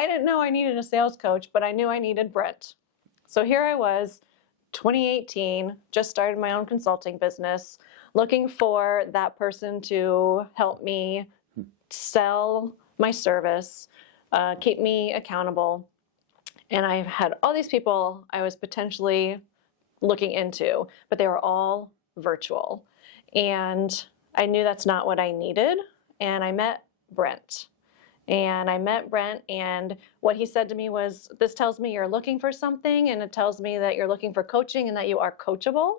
I didn't know I needed a sales coach, but I knew I needed Brent. So here I was, 2018, just started my own consulting business, looking for that person to help me sell my service, keep me accountable. And I had all these people I was potentially looking into, but they were all virtual. And I knew that's not what I needed. And I met Brent. And what he said to me was, this tells me you're looking for something, and it tells me that you're looking for coaching and that you are coachable.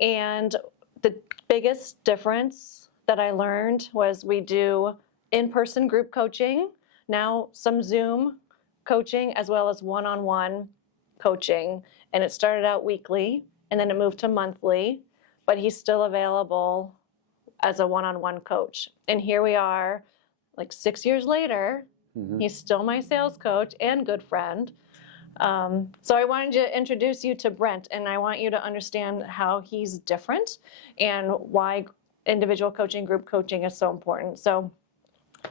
And the biggest difference that I learned was we do in-person group coaching, now some Zoom coaching, as well as one-on-one coaching. And it started out weekly, and then it moved to monthly, but he's still available as a one-on-one coach. And here we are, like 6 years later, he's still my sales coach and good friend. So I wanted to introduce you to Brent, and I want you to understand how he's different and why individual coaching, group coaching is so important. So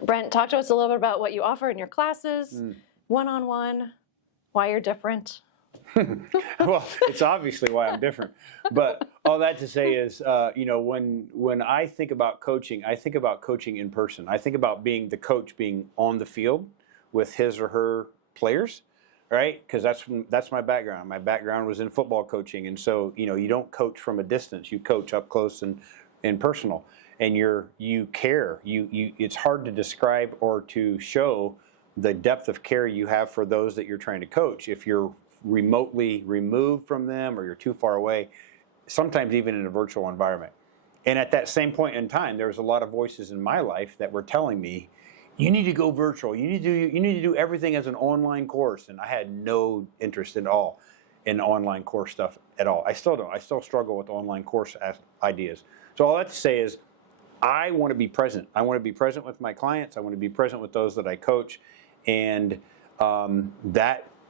Brent, talk to us a little bit about what you offer in your classes, one-on-one, why you're different. Well, it's obviously why I'm different. But all that to say is, when I think about coaching, I think about coaching in person. I think about being the coach, being on the field with his or her players, right? Because that's my background. My background was in football coaching, and so you don't coach from a distance. You coach up close and personal, and you care. It's hard to describe or to show the depth of care you have for those that you're trying to coach if you're remotely removed from them or you're too far away, sometimes even in a virtual environment. And at that same point in time, there was a lot of voices in my life that were telling me, you need to go virtual, you need to do everything as an online course. And I had no interest at all in online course stuff at all. I still don't. I still struggle with online course ideas. So all that to say is, I want to be present. I want to be present with my clients. I want to be present with those that I coach. And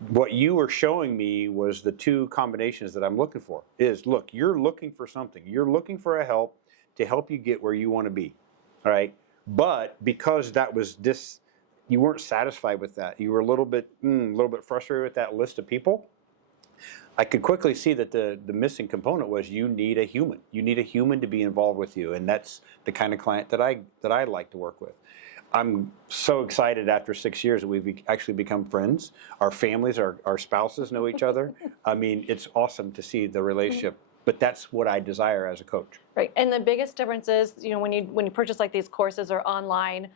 what you were showing me was the two combinations that I'm looking for. Look, you're looking for something. You're looking for a help to help you get where you want to be, all right? But because that was you weren't satisfied with that. You were a little bit frustrated with that list of people. I could quickly see that the missing component was you need a human. You need a human to be involved with you, and that's the kind of client that I like to work with. I'm so excited after 6 years that we've actually become friends. Our families, our spouses know each other. I mean, it's awesome to see the relationship, but that's what I desire as a coach. Right, and the biggest difference is, when you purchase like these courses or online,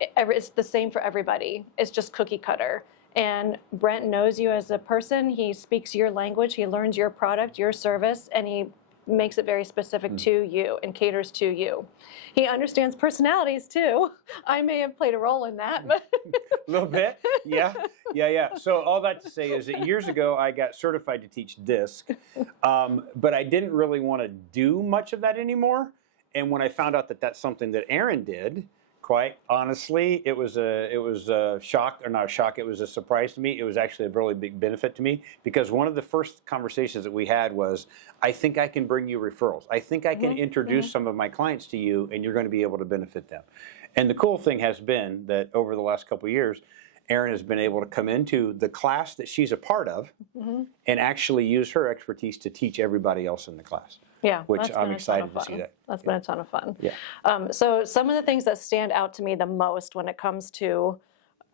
it's the same for everybody. It's just cookie cutter. And Brent knows you as a person. He speaks your language. He learns your product, your service, and he makes it very specific to you and caters to you. He understands personalities too. I may have played a role in that, but a little bit, yeah. So all that to say is that years ago I got certified to teach DISC, but I didn't really want to do much of that anymore. And when I found out that that's something that Erin did, quite honestly, it was a shock, or not a shock, it was a surprise to me. It was actually a really big benefit to me, because one of the first conversations that we had was, I think I can bring you referrals. I think I can introduce some of my clients to you, and you're going to be able to benefit them. And the cool thing has been that over the last couple of years, Erin has been able to come into the class that she's a part of and actually use her expertise to teach everybody else in the class. Yeah, which I'm excited to see that. That's been a ton of fun. Yeah. So some of the things that stand out to me the most when it comes to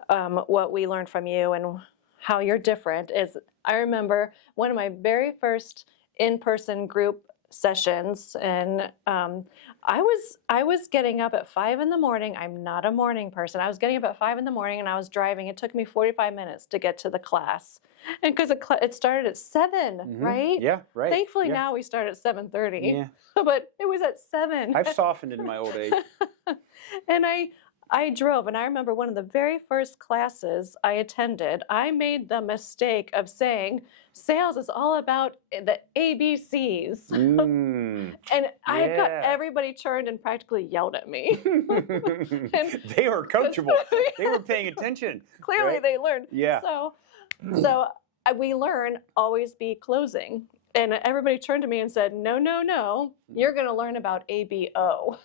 what we learned from you and how you're different is, I remember one of my very first in-person group sessions, and I was getting up at 5 in the morning. I'm not a morning person. I was getting up at 5 in the morning, and I was driving. It took me 45 minutes to get to the class, and because it started at 7, right? Yeah, right. Thankfully now we start at 7:30. Yeah. But it was at 7. I've softened in my old age. And I drove, and I remember one of the very first classes I attended, I made the mistake of saying, sales is all about the ABCs. And I got everybody turned and practically yelled at me. They were coachable. They were paying attention. Clearly right? they learned. Yeah. So we learn always be closing. And everybody turned to me and said, no, you're going to learn about ABO.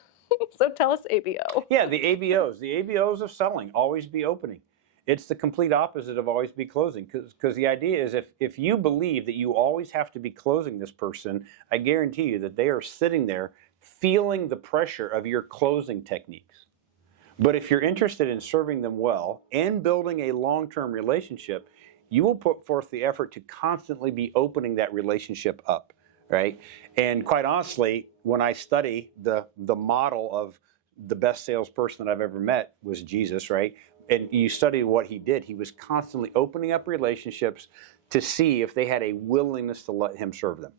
So tell us ABO. Yeah, the ABOs. The ABOs of selling, always be opening. It's the complete opposite of always be closing, because the idea is if you believe that you always have to be closing this person, I guarantee you that they are sitting there feeling the pressure of your closing techniques. But if you're interested in serving them well and building a long-term relationship, you will put forth the effort to constantly be opening that relationship up, right? And quite honestly, when I study the model of the best salesperson that I've ever met was Jesus, right? And you study what he did. He was constantly opening up relationships to see if they had a willingness to let him serve them.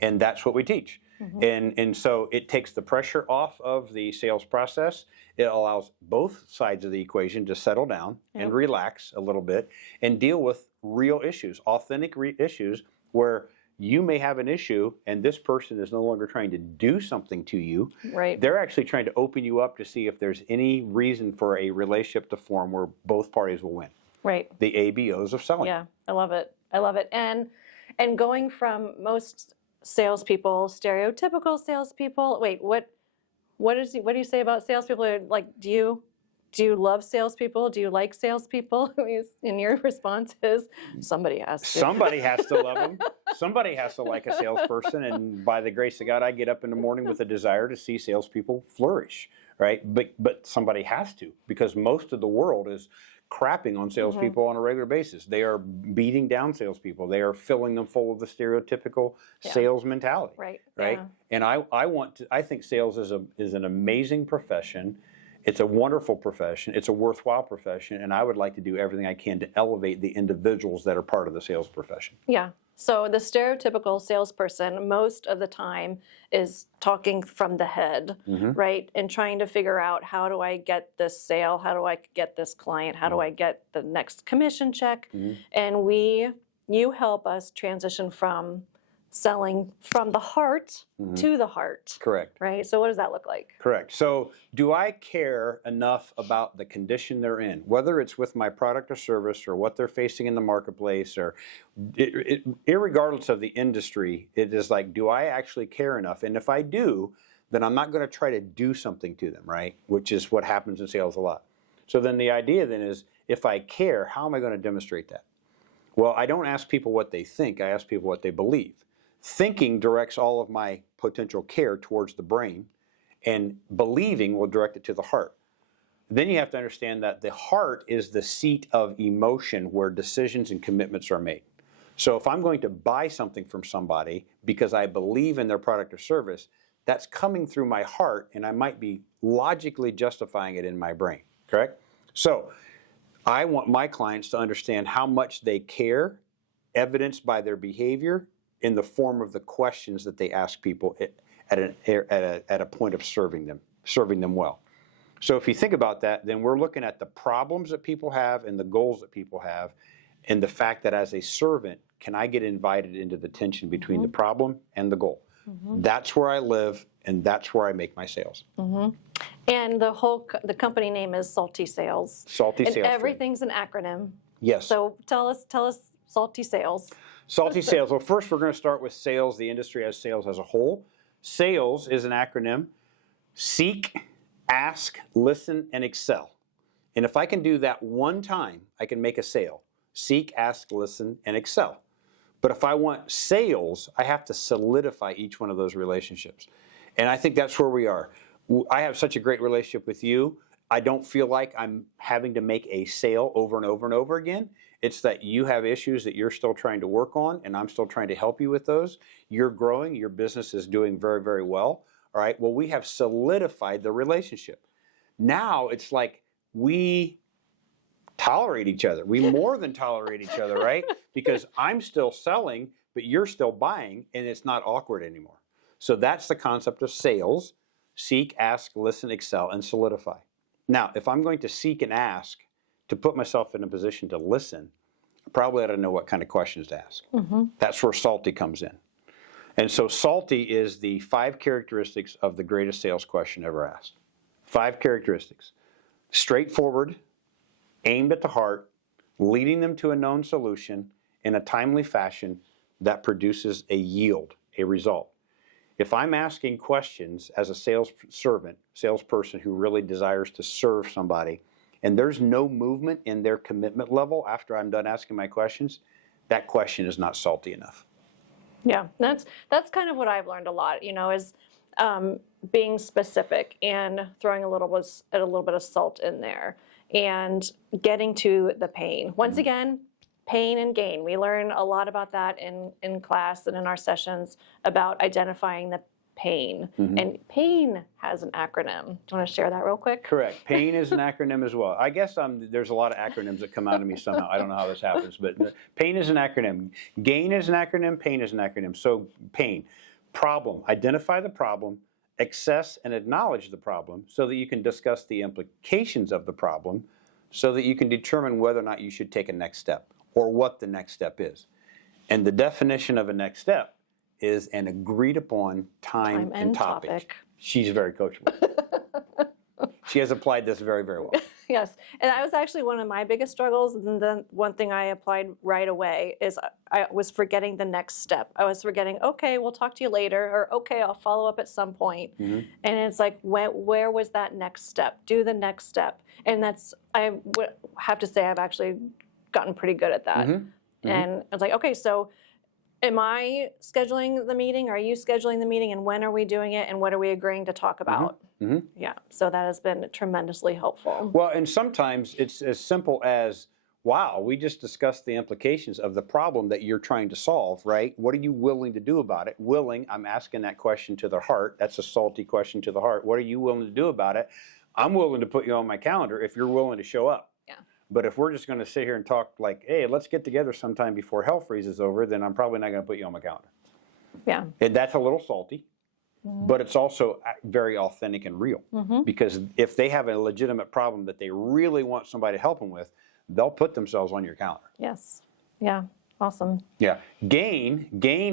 And that's what we teach. And so it takes the pressure off of the sales process. It allows both sides of the equation to settle down and relax a little bit and deal with real issues, authentic issues where you may have an issue and this person is no longer trying to do something to you. Right. They're actually trying to open you up to see if there's any reason for a relationship to form where both parties will win. Right. The ABOs of selling. Yeah, I love it. I love it. And going from most salespeople, stereotypical salespeople. Wait, what do you say about salespeople? Like, do you love salespeople? Do you like salespeople? And your response is, somebody has to. Somebody has to love them. Somebody has to like a salesperson. And by the grace of God, I get up in the morning with a desire to see salespeople flourish, right? But somebody has to, because most of the world is crapping on salespeople on a regular basis. They are beating down salespeople. They are filling them full of the stereotypical sales mentality. Right. Right. Yeah. And I think sales is an amazing profession. It's a wonderful profession. It's a worthwhile profession. And I would like to do everything I can to elevate the individuals that are part of the sales profession. Yeah. So the stereotypical salesperson most of the time is talking from the head, right? And trying to figure out, how do I get this sale? How do I get this client? How do I get the next commission check? And you help us transition from selling from the heart to the heart. Correct. Right? So what does that look like? Correct. So do I care enough about the condition they're in, whether it's with my product or service or what they're facing in the marketplace, or irregardless of the industry, it is like, do I actually care enough? And if I do, then I'm not going to try to do something to them, right? Which is what happens in sales a lot. So then the idea then is, if I care, how am I going to demonstrate that? Well, I don't ask people what they think. I ask people what they believe. Thinking directs all of my potential care towards the brain, and believing will direct it to the heart. Then you have to understand that the heart is the seat of emotion where decisions and commitments are made. So if I'm going to buy something from somebody because I believe in their product or service, that's coming through my heart, and I might be logically justifying it in my brain, correct? So I want my clients to understand how much they care, evidenced by their behavior, in the form of the questions that they ask people at a point of serving them well. So if you think about that, then we're looking at the problems that people have and the goals that people have, and the fact that as a servant, can I get invited into the tension between the problem and the goal? That's where I live, and that's where I make my sales. And the company name is Salty Sales. Salty and Sales. And everything's an acronym. Yes. So tell us Salty Sales. Salty Sales. Well, first we're going to start with sales, the industry as sales as a whole. Sales is an acronym. Seek, ask, listen, and excel. And if I can do that one time, I can make a sale. Seek, ask, listen, and excel. But if I want sales, I have to solidify each one of those relationships. And I think that's where we are. I have such a great relationship with you. I don't feel like I'm having to make a sale over and over and over again. It's that you have issues that you're still trying to work on, and I'm still trying to help you with those. You're growing. Your business is doing very, very well. All right. Well, we have solidified the relationship. Now it's like we tolerate each other. We more than tolerate each other, right? Because I'm still selling, but you're still buying, and it's not awkward anymore. So that's the concept of sales. Seek, ask, listen, excel, and solidify. Now, if I'm going to seek and ask to put myself in a position to listen, I probably ought to know what kind of questions to ask. That's where Salty comes in. And so Salty is the 5 characteristics of the greatest sales question ever asked. 5 characteristics. Straightforward, aimed at the heart, leading them to a known solution in a timely fashion that produces a yield, a result. If I'm asking questions as a salesperson who really desires to serve somebody, and there's no movement in their commitment level after I'm done asking my questions, that question is not salty enough. Yeah, that's kind of what I've learned a lot, is being specific and throwing a little bit of salt in there and getting to the pain. Once again, pain and gain. We learn a lot about that in class and in our sessions about identifying the pain. And PAIN has an acronym. Do you want to share that real quick? Correct. PAIN is an acronym as well. I guess there's a lot of acronyms that come out of me somehow. I don't know how this happens, but PAIN is an acronym. GAIN is an acronym. PAIN is an acronym. So PAIN, problem. Identify the problem, assess and acknowledge the problem so that you can discuss the implications of the problem so that you can determine whether or not you should take a next step or what the next step is. And the definition of a next step is an agreed upon time and topic. She's very coachable. She has applied this very, very well. Yes, and that was actually one of my biggest struggles. And then one thing I applied right away is I was forgetting the next step. I was forgetting, okay, we'll talk to you later, or okay, I'll follow up at some point. And it's like, where was that next step? Do the next step. And I would have to say I've actually gotten pretty good at that. And it's like, okay, so am I scheduling the meeting? Are you scheduling the meeting? And when are we doing it? And what are we agreeing to talk about? Yeah, so that has been tremendously helpful. Well, and sometimes it's as simple as, wow, we just discussed the implications of the problem that you're trying to solve, right? What are you willing to do about it? Willing, I'm asking that question to the heart. That's a salty question to the heart. What are you willing to do about it? I'm willing to put you on my calendar if you're willing to show up. But if we're just going to sit here and talk like, hey, let's get together sometime before hell freezes over, then I'm probably not going to put you on my calendar. Yeah. And that's a little salty, but it's also very authentic and real. Because if they have a legitimate problem that they really want somebody to help them with, they'll put themselves on your calendar. Yes. Yeah. Awesome. Yeah. Gain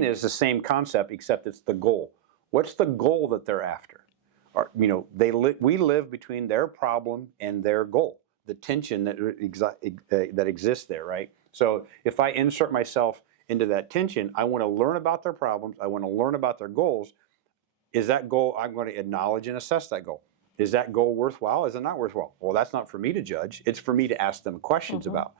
is the same concept, except it's the goal. What's the goal that they're after? Or, we live between their problem and their goal. The tension that exists there, right? So if I insert myself into that tension, I want to learn about their problems. I want to learn about their goals. Is that goal, I'm going to acknowledge and assess that goal. Is that goal worthwhile? Is it not worthwhile? Well, that's not for me to judge. It's for me to ask them questions about.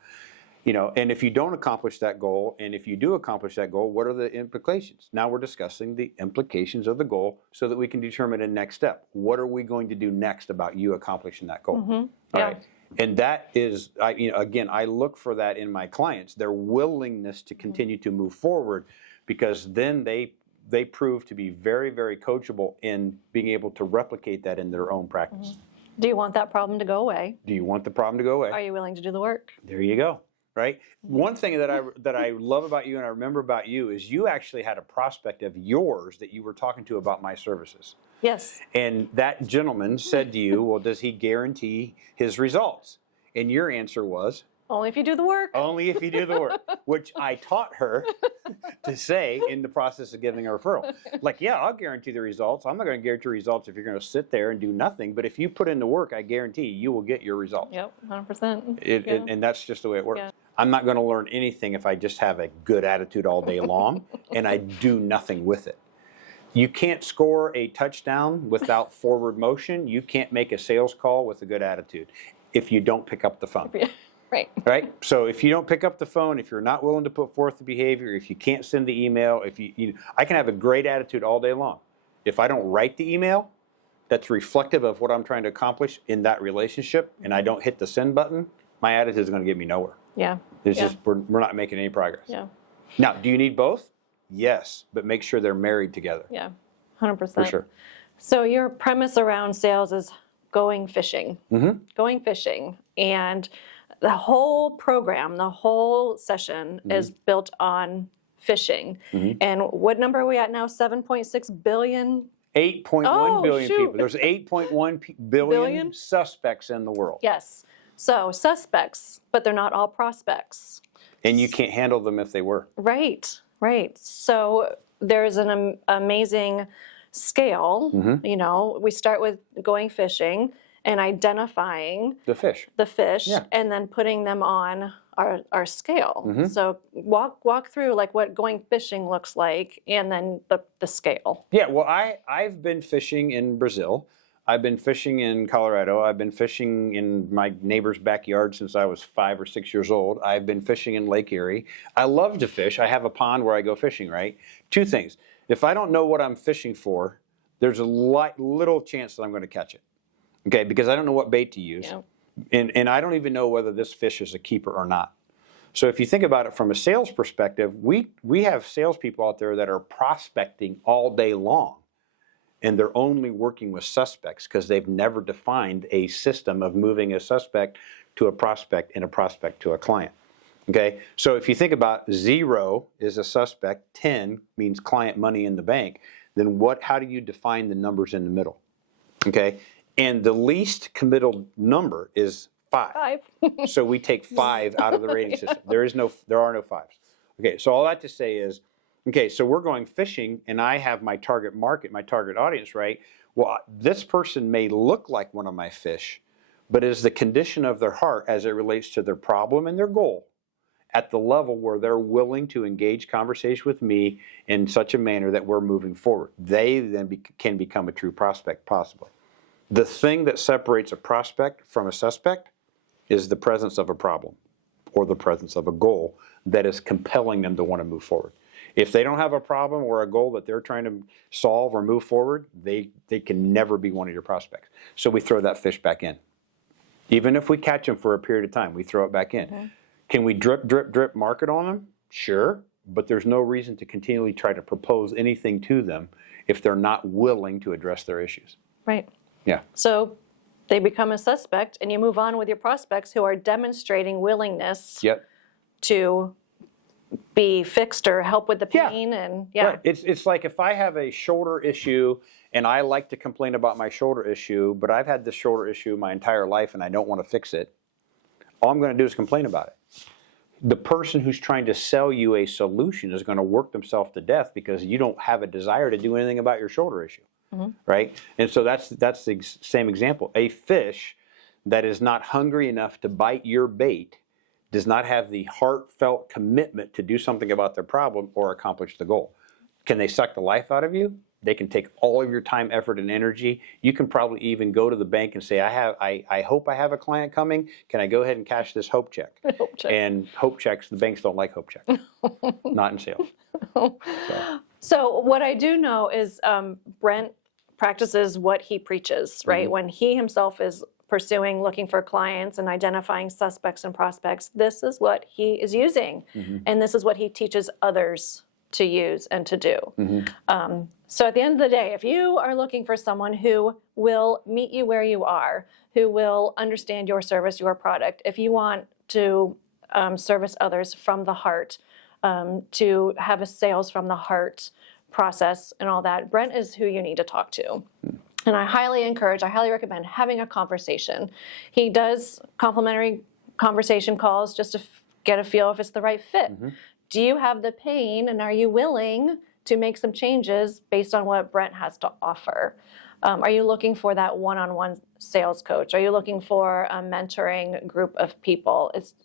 And if you don't accomplish that goal, and if you do accomplish that goal, what are the implications? Now we're discussing the implications of the goal so that we can determine a next step. What are we going to do next about you accomplishing that goal? All right. And that is, again, I look for that in my clients, their willingness to continue to move forward, because then they prove to be very, very coachable in being able to replicate that in their own practice. Do you want that problem to go away? Do you want the problem to go away? Are you willing to do the work? There you go. Right? One thing that I love about you and I remember about you is you actually had a prospect of yours that you were talking to about my services. Yes. And that gentleman said to you, well, does he guarantee his results? And your answer was? Only if you do the work. Only if you do the work, which I taught her to say in the process of giving a referral. Like, yeah, I'll guarantee the results. I'm not going to guarantee results if you're going to sit there and do nothing. But if you put in the work, I guarantee you will get your results. Yep, 100%. And that's just the way it works. Yeah. I'm not going to learn anything if I just have a good attitude all day long and I do nothing with it. You can't score a touchdown without forward motion. You can't make a sales call with a good attitude if you don't pick up the phone. Right? So if you don't pick up the phone, if you're not willing to put forth the behavior, if you can't send the email, I can have a great attitude all day long. If I don't write the email that's reflective of what I'm trying to accomplish in that relationship and I don't hit the send button, my attitude is going to get me nowhere. Yeah. It's just we're not making any progress. Yeah. Now, do you need both? Yes, but make sure they're married together. Yeah, 100%. For sure. So your premise around sales is going fishing. Going fishing. And the whole program, the whole session is built on fishing. And what number are we at now? 7.6 billion? 8.1 billion people. There's 8.1 billion suspects in the world. Yes. So suspects, but they're not all prospects. And you can't handle them if they were. Right. So there's an amazing scale. We start with going fishing and identifying the fish, and then putting them on our scale. So walk through like what going fishing looks like, and then the scale. Yeah, well, I've been fishing in Brazil. I've been fishing in Colorado. I've been fishing in my neighbor's backyard since I was 5 or 6 years old. I've been fishing in Lake Erie. I love to fish. I have a pond where I go fishing, right? Two things. If I don't know what I'm fishing for, there's a little chance that I'm going to catch it, okay? Because I don't know what bait to use. Yeah. And I don't even know whether this fish is a keeper or not. So if you think about it from a sales perspective, we have salespeople out there that are prospecting all day long. And they're only working with suspects because they've never defined a system of moving a suspect to a prospect and a prospect to a client. Okay, so if you think about 0 is a suspect, 10 means client money in the bank, then how do you define the numbers in the middle? Okay, and the least committal number is 5. So we take 5 out of the rating system. There are no 5s. Okay, so all that to say is, okay, so we're going fishing, and I have my target market, my target audience, right? Well, this person may look like one of my fish, but is the condition of their heart as it relates to their problem and their goal at the level where they're willing to engage conversation with me in such a manner that we're moving forward. They then can become a true prospect, possibly. The thing that separates a prospect from a suspect is the presence of a problem or the presence of a goal that is compelling them to want to move forward. If they don't have a problem or a goal that they're trying to solve or move forward, they can never be one of your prospects. So we throw that fish back in. Even if we catch them for a period of time, we throw it back in. Okay. Can we drip, drip, drip market on them? Sure, but there's no reason to continually try to propose anything to them if they're not willing to address their issues. Right. Yeah. So they become a suspect, and you move on with your prospects who are demonstrating willingness to be fixed or help with the pain. Yeah. And right. It's like if I have a shoulder issue and I like to complain about my shoulder issue, but I've had this shoulder issue my entire life and I don't want to fix it, all I'm going to do is complain about it. The person who's trying to sell you a solution is going to work themselves to death because you don't have a desire to do anything about your shoulder issue, right? And so that's the same example. A fish that is not hungry enough to bite your bait does not have the heartfelt commitment to do something about their problem or accomplish the goal. Can they suck the life out of you? They can take all of your time, effort, and energy. You can probably even go to the bank and say, I hope I have a client coming. Can I go ahead and cash this hope check? Hope check. And hope checks, the banks don't like hope checks. Not in sales. So what I do know is Brent practices what he preaches, right? When he himself is pursuing, looking for clients and identifying suspects and prospects, this is what he is using. And this is what he teaches others to use and to do. So at the end of the day, if you are looking for someone who will meet you where you are, who will understand your service, your product, if you want to service others from the heart, to have a sales from the heart process and all that, Brent is who you need to talk to. And I highly recommend having a conversation. He does complimentary conversation calls just to get a feel if it's the right fit. Do you have the pain, and are you willing to make some changes based on what Brent has to offer? Are you looking for that one-on-one sales coach? Are you looking for a mentoring group of people? It's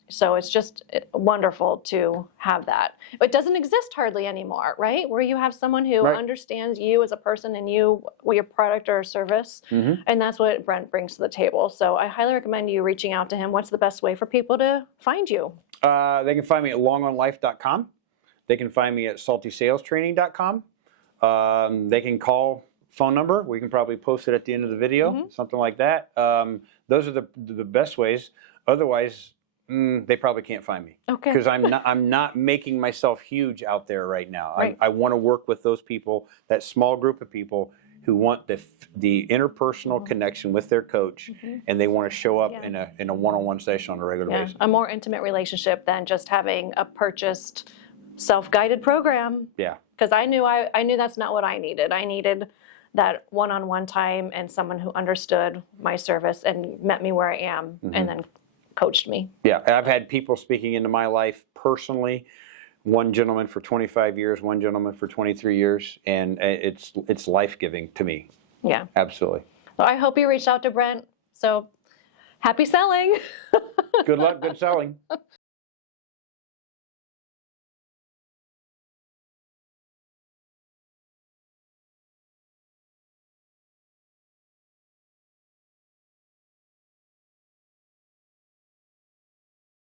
just wonderful to have that. It doesn't exist hardly anymore, right? Where you have someone who understands you as a person and you, your product or service, and that's what Brent brings to the table. So I highly recommend you reaching out to him. What's the best way for people to find you? They can find me at longonlife.com. They can find me at saltysalestraining.com. They can call phone number. We can probably post it at the end of the video, something like that. Those are the best ways. Otherwise, they probably can't find me. Okay. Because I'm not making myself huge out there right now. Right. I want to work with those people, that small group of people who want the interpersonal connection with their coach, and they want to show up in a one-on-one session on a regular basis. A more intimate relationship than just having a purchased, self-guided program. Yeah. Because I knew that's not what I needed. I needed that one-on-one time and someone who understood my service and met me where I am, and then coached me. Yeah, I've had people speaking into my life personally. One gentleman for 25 years, one gentleman for 23 years, and it's life-giving to me. Yeah. Absolutely. Well, I hope you reached out to Brent. So happy selling. Good luck, good selling.